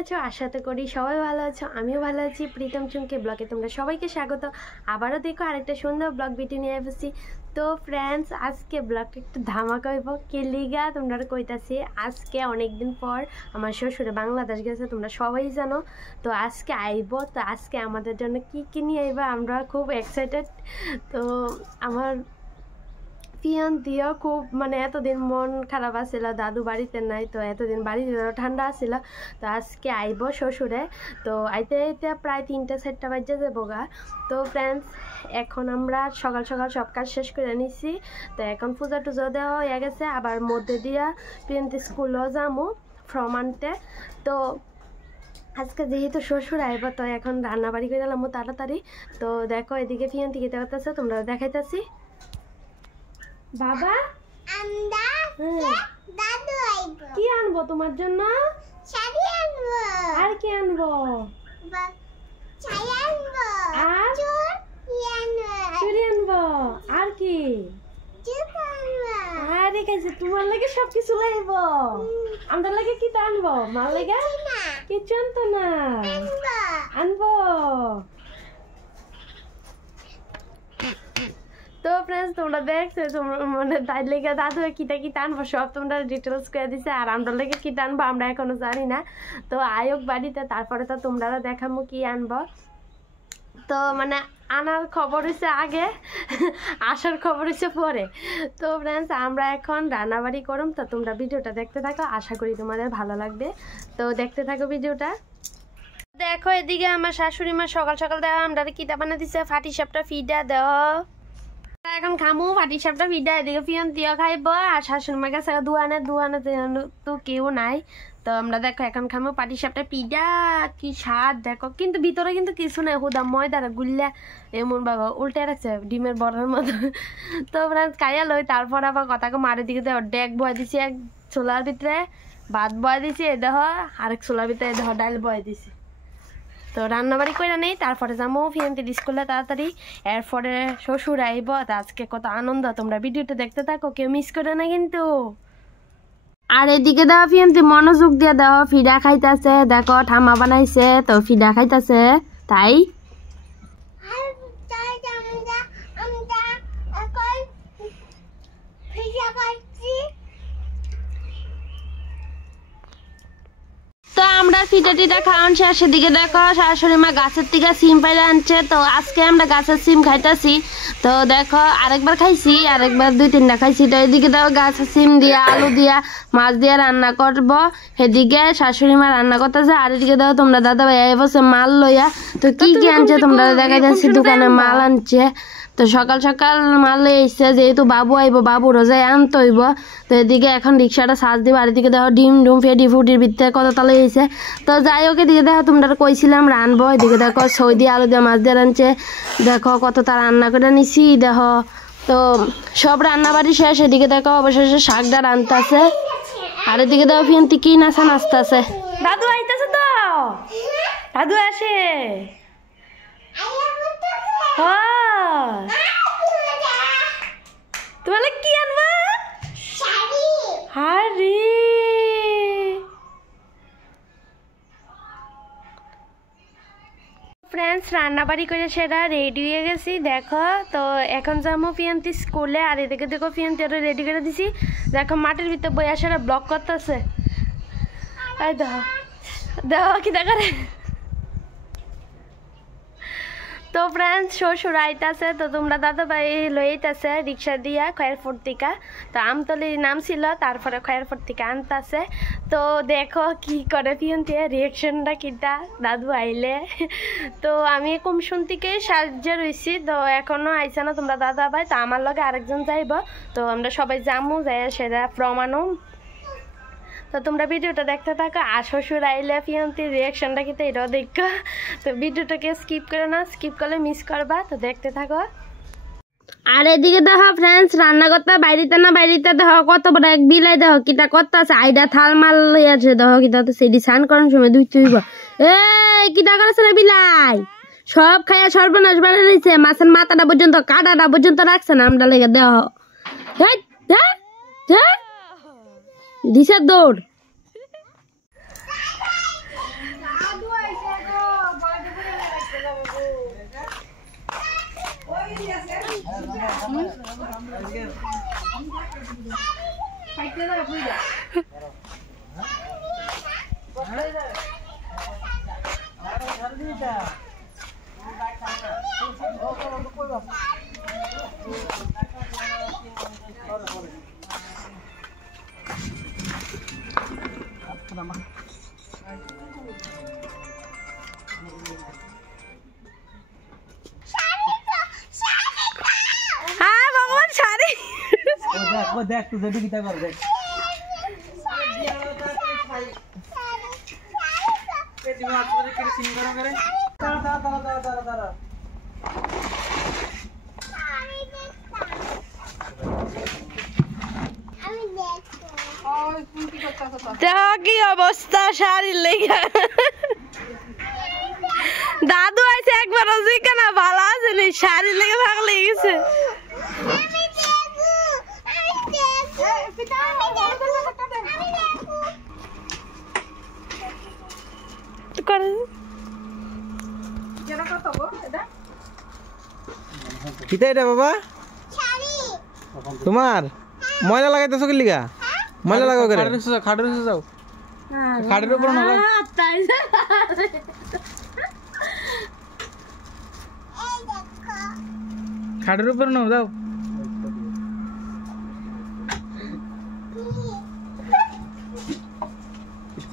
আছো? আশা তো করি সবাই ভালো আছো, আমিও ভালো আছি। প্রীতম চুমকি ব্লগে তোমরা সবাইকে স্বাগত। আবারও দেখো আরেকটা সুন্দর ব্লগ ভিডিও নিয়ে এসেছি। তো ফ্রেন্ডস, আজকে ব্লগটা একটু ধামাকা হইব। কে লিগা তোমরা কইতাছি, আজকে অনেকদিন পর আমার শ্বশুরে বাংলাদেশ গেছে, তোমরা সবাই জানো। তো আজকে আইব, তো আজকে আমাদের জন্য কি কি নিয়ে আইবা আমরা খুব এক্সাইটেড। তো আমার পিয়ন দিয়েও খুব মানে এতদিন মন খারাপ আছিল, দাদু বাড়িতে নাই, তো এতদিন বাড়িতে ঠান্ডা আছিল। তো আজকে আইব শ্বশুরে, তো আইতে আইতে প্রায় 3-4টা বাজে যাবো গা। তো ফ্রেন্ডস, এখন আমরা সকাল সকাল সব কাজ শেষ করে নিছি। তো এখন পূজা টুজা দেওয়া হয়ে গেছে, আবার মধ্যে দিয়া পিয়ন্তি স্কুলও যামো ফর্ম আনতে। তো আজকে যেহেতু শ্বশুর আইব, তো এখন রান্নাবাড়ি করে এলাম তাড়াতাড়ি। তো দেখো এদিকে পিয়ন্তি খেতে পারতেছে, তোমরা দেখাইতেছি। বাবা কি আনবো তোমার জন্য? শাড়ি আনবো। আর কি আনবো? আর চুড়ি আনবো। আর কি? আরে কাছে তোমার লাগে সবকিছু লাইব। আমার লাগে কি আনবো? মার লাগে কিছু আনতো না, আনবো। তো ফ্রেন্ডস, তোমরা দেখছো মানে তাই লেগে দাদু কিটা কিটা আনবো সব তোমরা ডিটেলস করে দিছে। আর আমরা লেগে কিটা আনবো আমরা এখনো জানি না। তো আয়োগ বাড়িতে, তারপরে তো তোমরা দেখাবো কি আনবো। তো মানে আনার খবর হচ্ছে আগে, আসার খবর হচ্ছে পরে। তো ফ্রেন্ডস, আমরা এখন রান্নাবাড়ি করুম। তো তোমরা ভিডিওটা দেখতে থাকো, আশা করি তোমাদের ভালো লাগবে। তো দেখতে থাকো ভিডিওটা। দেখো এদিকে আমার শাশুড়ি মা সকাল সকাল দেওয়া আমরা কিটা বানা দিছে, ফাটি সাপটা ফিডা দেওয়া। এখন খামু ফাটি সাপটা ফিডা, এদিকে পিয়ন দিয়ে খাইব। আর শাশুড়ি মার কাছে দুয়ানে তো কেউ নাই। তো আমরা দেখো এখন খামো পাটি সাপটা পিডা। কি স্বাদ দেখো, কিন্তু ভিতরে কিন্তু কিছু নাই, হুদা ময়দারা গুল্লা এমন বাবা উল্টে রাখছে ডিমের বড়ার মতো। তো ফ্রেন্ডস খাইয়া লই, তারপর আবার কথাকে মারে দিকে ডেক বয় দিছি, এক ছোলার ভিতরে ভাত বয় দিছি, এ দেহ আরেক ছোলার ভিতরে দেহ ডাল বয় দিছি। তো রান্নাবাড়ি করে নেই, তারপরে যাবো ফিয়ান্তির স্কুলে তাড়াতাড়ি। এরপরে শ্বশুর আইব। আজকে কত আনন্দ, তোমরা ভিডিওটা দেখতে থাকো, কেউ মিস করে না কিন্তু। আর এদিকে দেওয়া ফিয়ান্তি মনোযোগ দিয়ে দেওয়া ফিডা খাইতেছে, দেখো ঠামা বানাইছে তো ফিডা খাইতেছে। তাই তো আমরা ফিটা টিটা খাওয়ান শেষ। দিকে দেখো শাশুড়ি মা গাছের থেকে সিম পাইলে আনছে। তো আজকে আমরা গাছের সিম খাইতেছি। তো দেখো আরেকবার খাইছি, আরেকবার 2-3টা খাইছি। তো এদিকে দেখো গাছের সিম দিয়া আলু দিয়া মাছ দিয়া রান্না করবো। এদিকে শাশুড়ি মা রান্না করতেছে। আর এদিকে দেখো তোমরা দাদা ভাই বসে মাল লইয়া। তো কি কি আনছে তোমরা দেখা যাচ্ছে, দোকানে মাল আনছে। তো সকাল সকাল মাল এসছে, যেহেতু বাবু আইব, বাবু রোজায় আনতে হইব। তো এদিকে এখন রিক্সাটা সাজ দিব। আর এদিকে দেখো ডিম ডুম ফেডি ফুটির ভিতরে কত তালে হয়েছে। তো যাই হোক, এদিকে দেখো তোমরা কইছিলাম রানবো। এদিকে দেখো সই দিয়ে আলু দিয়ে মাছ দিয়ে রানছে, দেখো কত তা রান্না করে নিছি দেখো। তো সব রান্নাবাড়ি শেষ। এদিকে দেখো অবশেষে শাকটা রানতেছে। আর এদিকে দেখো ফিয়ান্তি কি নাচতেছে। দাদু আইতেছে, তো দাদু আসে। তোমার কি আনবা? আরে ফ্রেন্ডস, রান্নাবাড়ি করে সেটা রেডি হয়ে গেছি দেখো। তো এখন যাবো পিয়ান্তি স্কুলে। আর এদিকে দেখো পিয়ান্তি ওটা রেডি করে দিছি। দেখো মাটির ভিতরে বই আসারা ব্লক করতেছে। এই দেখো দেখো কি দেখা রে। তো ফ্রেন্ডস, শ্বশুর আইতাছে। তো তোমরা দাদা ভাই লইতেছে রিক্সা দিয়া খয়েরপুর থেকে। তো আমতলি নাম ছিল, তারপরে খয়েরপুর থেকে আনতেছে। তো দেখো কি করে পিয়ন্তি রিয়েকশনটা কিটা দাদু আইলে। তো আমি কুমসুন থেকে সাহায্যে রয়েছি। তো এখনো আইসে না তোমরা দাদা ভাই। তো আমার লগে আরেকজন যাইব। তো আমরা সবাই যামু, যাই সেটা প্রমাণও। তো তোমরা ভিডিওটা দেখতে থাকো। আর শ্বশুর আইলে পিয়ন্তির রিয়াকশনটা কিন্তু এটাও দেখো। তো ভিডিওটাকে স্কিপ করে না, স্কিপ করলে মিস করবা। তো দেখতে থাকো। আর এদিকে দেখো ফ্রেন্ডস, রান্না করতে বাইরেতে না বাইরেতে দেখো কত বড় এক বিলাই দেখো কিটা করতেছে। আইডা থাল মাল আছে দেখো কিটা তো সেটি স্নান করার সময় দুই তুইব। এই কিটা করেছে রে বিলাই, সব খাইয়া সর্বনাশ বানিয়ে নিছে। মাছের মাথাটা পর্যন্ত কাটাটা পর্যন্ত রাখছে না। আমরা লেগে দেখো দিছে দৌড়। দেখ তুই যদি কিতা কর দেখ তুমি আসলে কি সিন করো করে দাঁড়া কি অবস্থা শাড়ির লেগে দাদু আছে একবার কেন ভালো আছে নি শাড়ির লেগে ভাগ লেগে গেছে কিতা এটা বাবা তোমার ময়লা লাগাইতেছো কি লিগা ময়লা লাগাও করে খাটের নিচে যাও খাটের উপর না খাটের উপর নাও যাও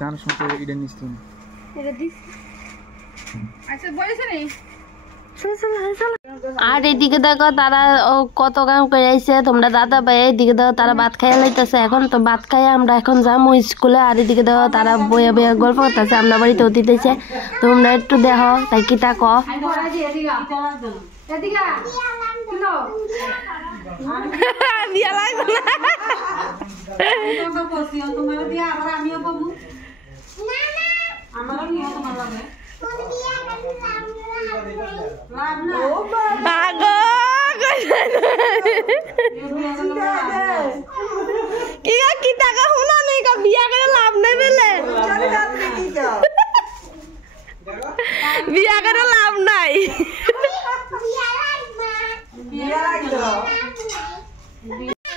জানো শুনতে এটা নিস তুমি এটা দিস আচ্ছা বলেছ নি আর এদিকে দেখো তারা কত কাম করে আইছে তোমরা দাদা ভাই এদিকে দেখো তারা ভাত খাইয়া লাইতেছে এখন তো ভাত খাইয়া আমরা এখন যাবো স্কুলে আর এদিকে দেখো তারা বইয়া বইয়া গল্প করতেছে আমরা বাড়িতে দিতেছে তোমরা একটু দেখো তাই কি তা কো বিয়া লাগবে কি টাকা শোনা নেই বিয়া করে লাভ নাই বেলে বিয়া করে লাভ নাই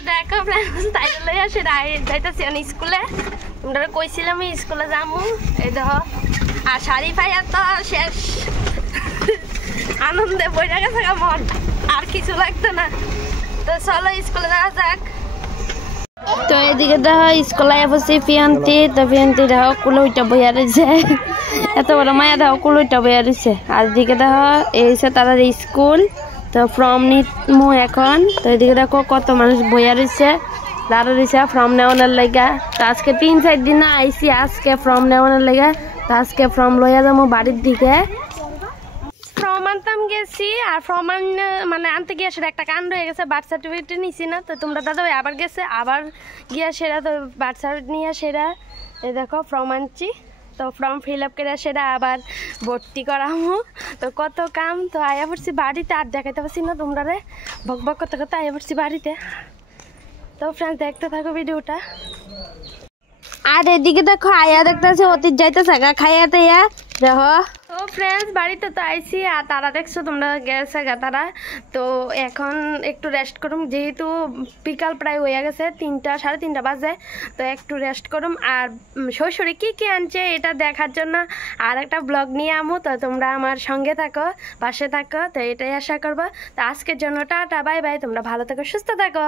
দেখো তাই আসে যাইতেছি স্কুলে তোমরা কইছিলাম স্কুলে যাবো এই দেখো আর শাড়ি পাইয়া তো শেষ আনন্দে বইটা গেছে মন আর কিছু লাগতো না তো চলো স্কুলে যাওয়া যাক তো এদিকে দেখো স্কুলে বসে পিয়ন্তি তো পিয়ন্তি দেখো কুলইটা বইয়া রয়েছে এত বড় মায়া দেখো কুলইটা বইয়া রয়েছে আর এদিকে দেখো এই তারা স্কুল তো ফর্ম নিমু এখন তো এদিকে দেখো কত মানুষ বইয়া রয়েছে দাঁড়া রয়েছে ফর্ম নেওয়ানোর লেগা তো আজকে 3-4 দিন আইসি আজকে ফর্ম নেওয়ানোর লেগা তো আজকে ফর্ম লইয়া যাবো বাড়ির দিকে ফর্ম আনতাম গেছি আর ফর্ম মানে আনতে গিয়ে সেটা একটা কাণ্ড হয়ে গেছে বার্থ সার্টিফিকেট নিছি না তো তোমরা দাদা ভাই আবার গেছে আবার গিয়া সেটা তো বার্থ সার্টিফিকেট নিয়ে সেটা এই দেখো ফর্ম আনছি তো ফর্ম ফিল আপ করে সেটা আবার ভর্তি করামো তো কত কাম তো আয়া পড়ছি বাড়িতে আর দেখাইতে পারছি না তোমরা রে ভক ভক করতে করতে আয়া পড়ছি বাড়িতে তো ফ্রেন্ডস দেখতে থাকো ভিডিওটা আর এদিকে দেখো আয়া দেখতেছে অতীত যাইতেছে গা খাইয়া তাইয়া দেখো তো ফ্রেন্ডস বাড়িতে তো আইছি আর তারা দেখছো তোমরা গেছে গা তারা তো এখন একটু রেস্ট করুম যেহেতু বিকাল প্রায় হয়ে গেছে 3-3:30 বাজে তো একটু রেস্ট করুম আর শ্বশুরে কি কি আনছে এটা দেখার জন্য আর একটা ব্লগ নিয়ে আমো তো তোমরা আমার সঙ্গে থাকো পাশে থাকো তো এটাই আশা করবো তো আজকের জন্য টাটা বাই বাই তোমরা ভালো থাকো সুস্থ থাকো।